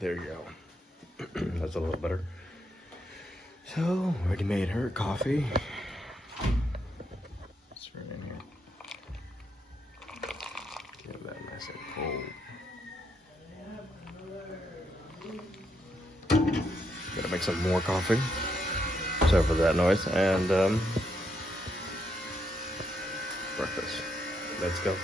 There you go. That's a little better. So, already made her coffee. It's right in here. Get that nice and cold. Gotta make some more coffee. Sorry for that noise. And breakfast. Let's go.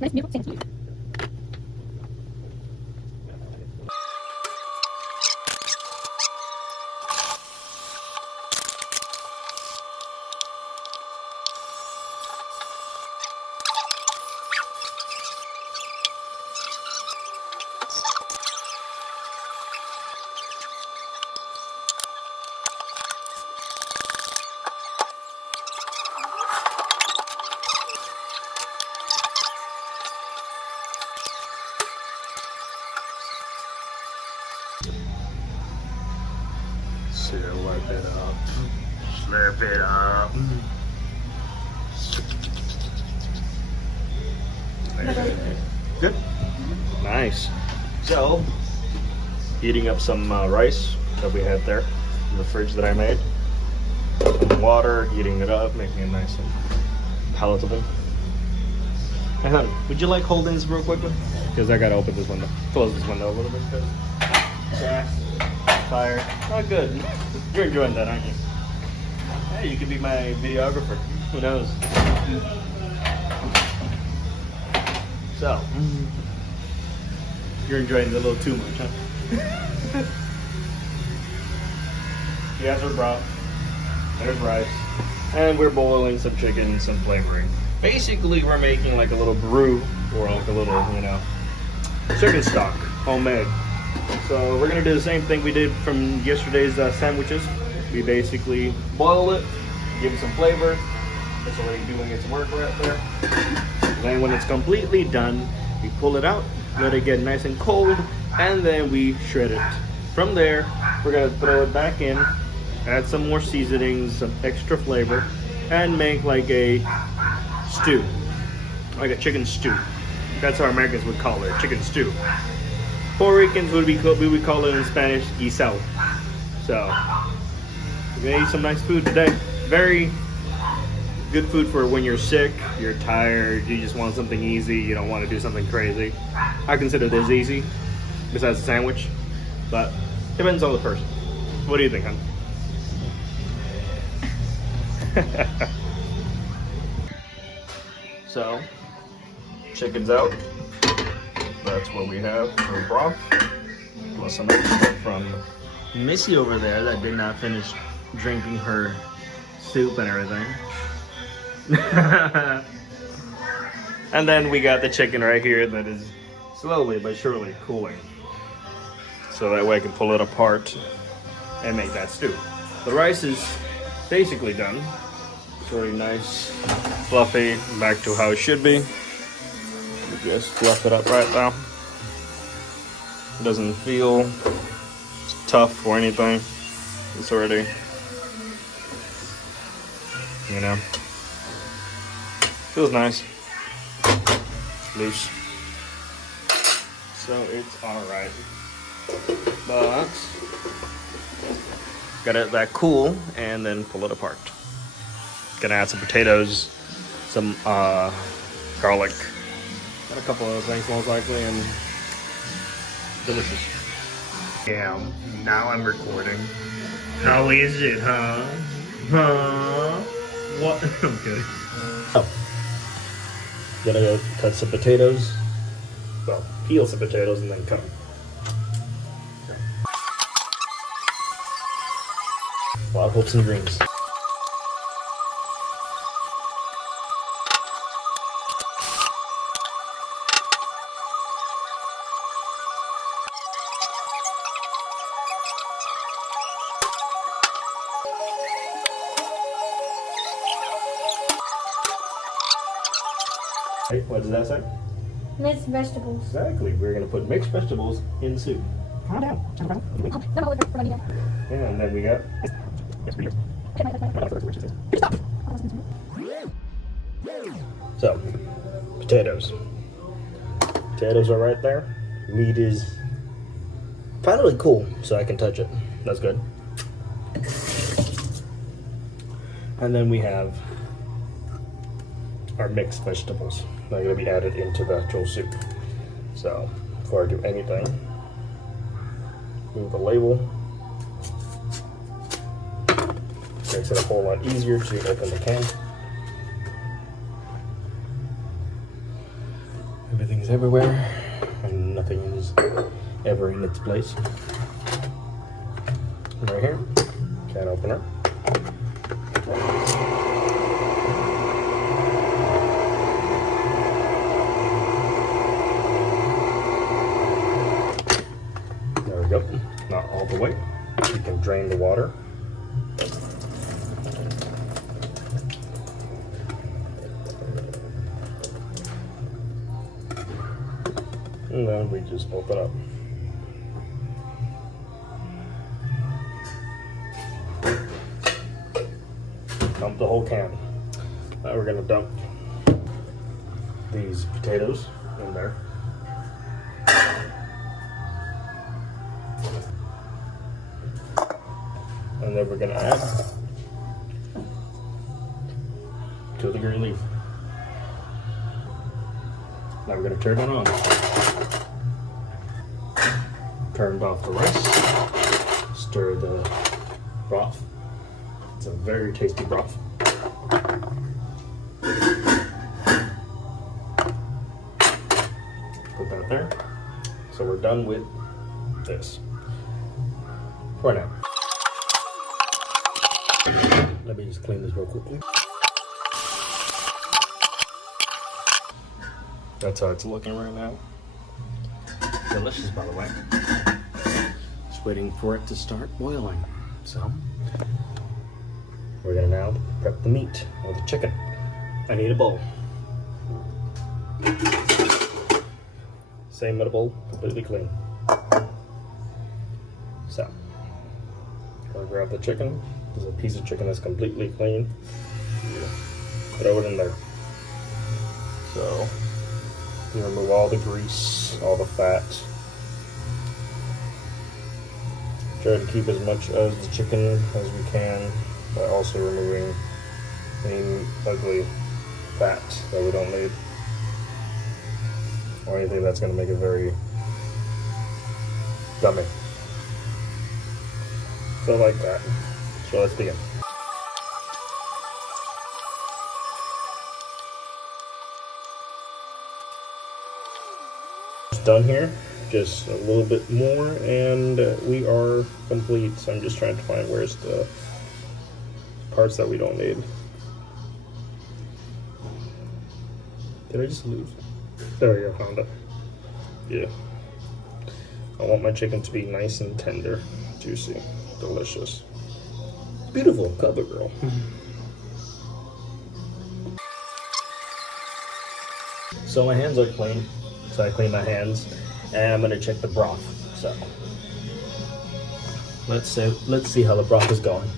Nice milk, thank you. Slurp it up. Slurp it up. Good. Nice. So, heating up some rice that we had there in the fridge that I made. Some water, heating it up, making it nice and palatable. Hey, honey, would you like holding this real quickly? Because I gotta open this window, close this window a little bit. Yeah. Fire. Oh, good. You're enjoying that, aren't you? Hey, you could be my videographer. Who knows? So, you're enjoying it a little too much, huh? You have her broth. There's rice. And we're boiling some chicken, some flavoring. Basically, we're making like a little brew or like a little, chicken stock, homemade. So we're gonna do the same thing we did from yesterday's sandwiches. We basically boil it, give it some flavor. It's already doing its work right there. Then when it's completely done, we pull it out, let it get nice and cold, and then we shred it. From there, we're gonna throw it back in, add some more seasonings, some extra flavor, and make like a stew, like a chicken stew. That's how Americans would call it, chicken stew. Puerto Ricans we would call it in Spanish guisado. So we're gonna eat some nice food today. Very good food for when you're sick, you're tired, you just want something easy, you don't want to do something crazy. I consider this easy, besides the sandwich, but depends on the person. What do you think, hon? So, chicken's out. That's what we have for broth. Plus some extra from Missy over there that did not finish drinking her soup and everything. And then we got the chicken right here that is slowly but surely cooling. So that way I can pull it apart and make that stew. The rice is basically done. It's really nice, fluffy, back to how it should be. Just fluff it up right now. It doesn't feel tough or anything. It's already, feels nice, loose. So it's all right. But gotta let that cool and then pull it apart. Gonna add some potatoes, some garlic, and a couple of things most likely, and delicious. Yeah, now I'm recording. How is it, huh? Huh? What? I'm kidding. Oh. Gonna go cut some potatoes. Well, peel some potatoes and then cut them. A lot of hopes and dreams. Hey, what does that say? Mixed vegetables. Exactly. We're gonna put mixed vegetables in soup. Calm down. Yeah, and then we got. So, potatoes. Potatoes are right there. Meat is finally cool, so I can touch it. That's good. And then we have our mixed vegetables. They're going to be added into the actual soup. So, before I do anything, move the label. Makes it a whole lot easier to open the can. Everything's everywhere, and nothing is ever in its place. Right here, can opener. There we go. Not all the way. You can drain the water. And then we just open up. Dump the whole can. Now we're gonna dump these potatoes in there. And then we're gonna add to the green leaf. Now we're gonna turn it on. Turned off the rice. Stir the broth. It's a very tasty broth. Put that there. So we're done with this for now. Let me just clean this real quickly. That's how it's looking right now. Delicious, by the way. Just waiting for it to start boiling. So, we're gonna now prep the meat or the chicken. I need a bowl. Same with a bowl, completely clean. So, I'll grab the chicken. There's a piece of chicken that's completely clean. Throw it in there. So, you remove all the grease, all the fat. Try to keep as much of the chicken as we can, but also removing any ugly fat that we don't need, or anything that's going to make it very gummy. So like that. So let's begin. Done here, just a little bit more, and we are complete. So I'm just trying to find where's the parts that we don't need. Did I just lose? There we go, found it. Yeah. I want my chicken to be nice and tender, juicy, delicious. Beautiful, cover girl. So my hands are clean. So I clean my hands, and I'm gonna check the broth. So let's see how the broth is going.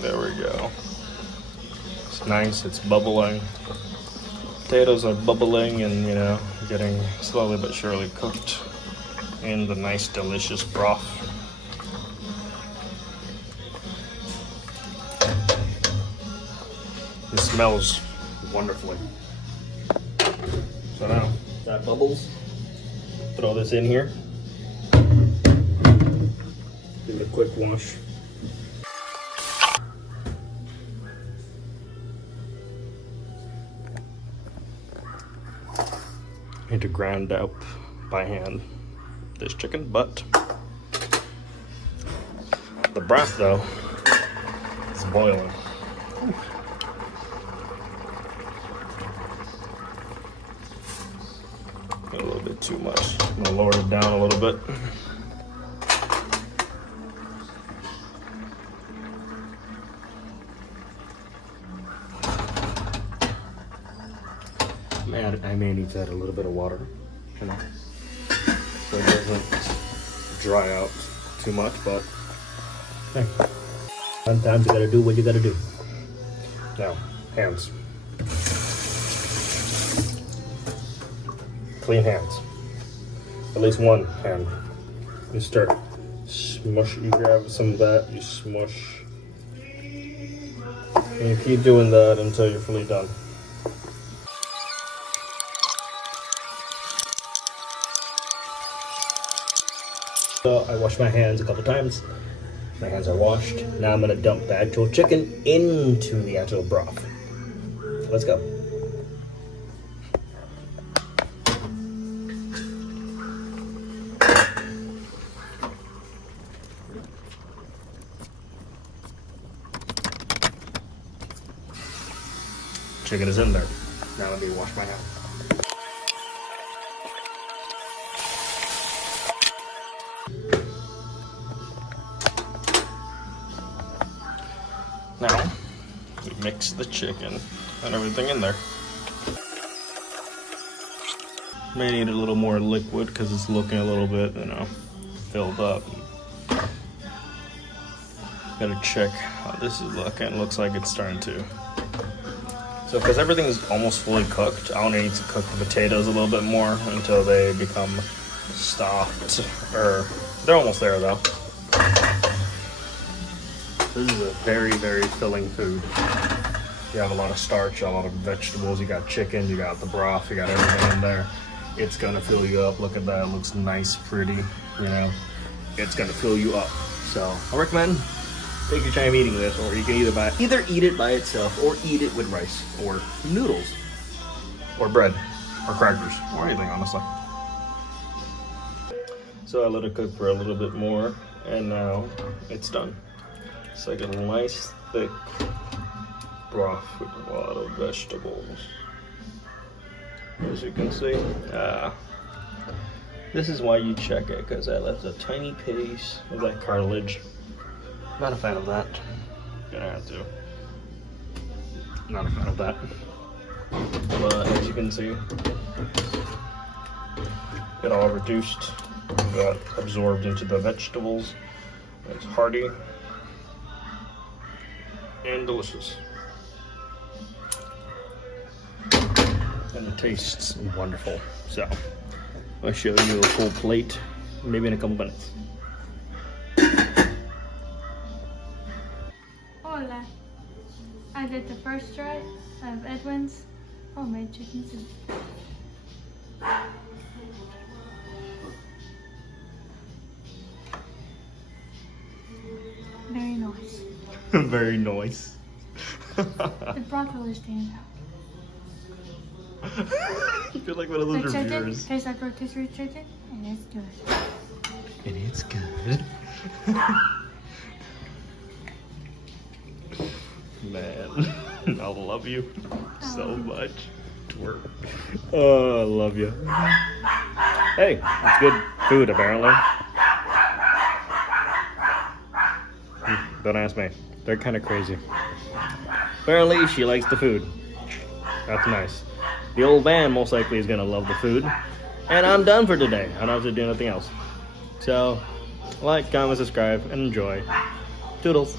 There we go. It's nice. It's bubbling. Potatoes are bubbling, and getting slowly but surely cooked in the nice, delicious broth. It smells wonderfully. So now that bubbles, throw this in here. Give it a quick wash. I need to grind up by hand this chicken, but the broth though is boiling. A little bit too much. I'm gonna lower it down a little bit. I may need to add a little bit of water, you know, so it doesn't dry out too much, but hey, sometimes you gotta do what you gotta do. Now, hands. Clean hands. At least one hand. You start smush, you grab some of that, you smush. And you keep doing that until you're fully done. So I washed my hands a couple times. My hands are washed. Now I'm gonna dump the actual chicken into the actual broth. Let's go. Chicken is in there. Now let me wash my hands. Now, we mix the chicken and everything in there. May need a little more liquid because it's looking a little bit, you know, filled up. Gotta check how this is looking. Looks like it's starting to. So because everything is almost fully cooked, I only need to cook the potatoes a little bit more until they become soft, or they're almost there though. This is a very, very filling food. You have a lot of starch, a lot of vegetables, you got chicken, you got the broth, you got everything in there. It's gonna fill you up. Look at that, it looks nice, pretty, you know. It's gonna fill you up. So I recommend take your time eating this, or you can either eat it by itself or eat it with rice or noodles or bread or crackers or anything, honestly. So I let it cook for a little bit more and now it's done. It's like a nice thick broth with a lot of vegetables. As you can see, this is why you check it, because I left a tiny piece of that cartilage. Not a fan of that. Gonna have to. Not a fan of that. But as you can see, it all reduced, got absorbed into the vegetables. It's hearty and delicious. And it tastes wonderful. So, I'll show you a full plate, maybe in a couple minutes. Hola. I did the first try of Edwin's homemade chicken soup. Very nice. Very nice. The broth really stands out. You feel like one of those The chicken reviewers. tastes like rotisserie chicken, and it's good. And it's good. Man, I love you so much. Twerk. Oh, I love you. Hey, it's good food apparently. Don't ask me. They're kind of crazy. Apparently, she likes the food. That's nice. The old man most likely is gonna love the food. And I'm done for today. I don't have to do anything else. So, like, comment, subscribe, and enjoy. Toodles.